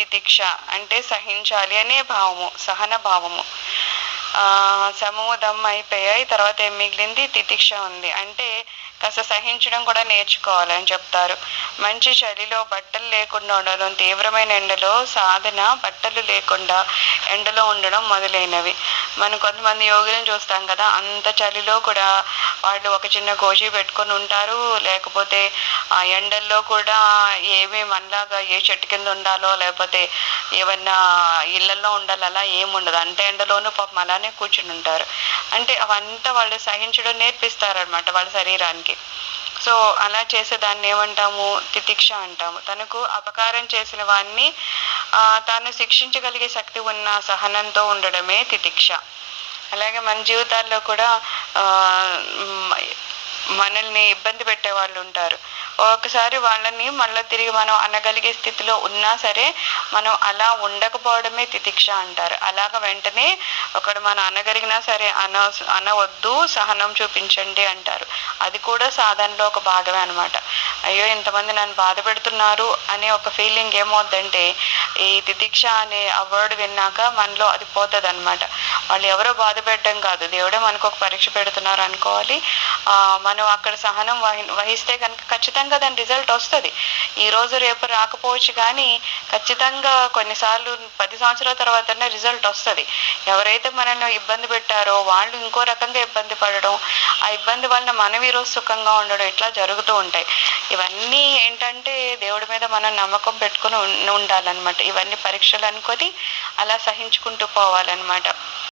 తితిక్ష అంటే సహించాలి అనే భావము, సహన భావము. సమము దమ్ అయిపోయాయి, తర్వాత ఏం మిగిలింది? తితిక్ష ఉంది. అంటే కాస్త సహించడం కూడా నేర్చుకోవాలి అని చెప్తారు. మంచి చలిలో బట్టలు లేకుండా ఉండడం, తీవ్రమైన ఎండలో సాధన బట్టలు లేకుండా ఎండలో ఉండడం మొదలైనవి. మనం కొంతమంది యోగులను చూస్తాం కదా, అంత చలిలో కూడా వాళ్ళు ఒక చిన్న గోషి పెట్టుకొని ఉంటారు, లేకపోతే ఆ ఎండల్లో కూడా ఏమీ మనలాగా ఏ చెట్టు కింద ఉండాలో లేకపోతే ఏమన్నా ఇళ్లలో ఉండాలి అలా ఏముండదు. అంత ఎండలోనూ పాపం అలానే కూర్చుని ఉంటారు. అంటే అవంతా వాళ్ళు సహించడం నేర్పిస్తారనమాట వాళ్ళ శరీరానికి. సో అలా చేసేదాన్ని ఏమంటాము? తితిక్ష అంటాము. తనకు అపకారం చేసిన వాడిని తాను శిక్షించగలిగే శక్తి ఉన్న సహనంతో ఉండడమే తితిక్ష. అలాగే మన జీవితాల్లో కూడా మనల్ని ఇబ్బంది పెట్టే వాళ్ళు ఉంటారు. ఒకసారి వాళ్ళని మళ్ళీ తిరిగి మనం అనగలిగే స్థితిలో ఉన్నా సరే మనం అలా ఉండకపోవడమే తితిక్ష అంటారు. అలాగ వెంటనే ఒకడు మనం అనగలిగినా సరే అనవద్దు, సహనం చూపించండి అంటారు. అది కూడా సాధనలో ఒక భాగమే అనమాట. అయ్యో ఇంతమంది నన్ను బాధ పెడుతున్నారు అనే ఒక ఫీలింగ్ ఏమవుద్దంటే ఈ తితిక్ష అనే ఆ వర్డ్ విన్నాక మనలో అది పోతుంది అనమాట. వాళ్ళు ఎవరో బాధ పెట్టడం కాదు, దేవుడే మనకు ఒక పరీక్ష పెడుతున్నారు అనుకోవాలి. మనం అక్కడ సహనం వహిస్తే కనుక ఖచ్చితంగా దాని రిజల్ట్ వస్తుంది. ఈ రోజు రేపు రాకపోవచ్చు కానీ ఖచ్చితంగా కొన్నిసార్లు 10 సంవత్సరాల తర్వాతనే రిజల్ట్ వస్తుంది. ఎవరైతే మనల్ని ఇబ్బంది పెట్టారో వాళ్ళు ఇంకో రకంగా ఇబ్బంది పడడం, ఆ ఇబ్బంది వలన మనం ఈరోజు సుఖంగా ఉండడం ఇట్లా జరుగుతూ ఉంటాయి. ఇవన్నీ ఏంటంటే దేవుడి మీద మనం నమ్మకం పెట్టుకుని ఉండాలన్నమాట. ఇవన్నీ పరీక్షలు అనుకొని అలా సహించుకుంటూ పోవాలన్నమాట.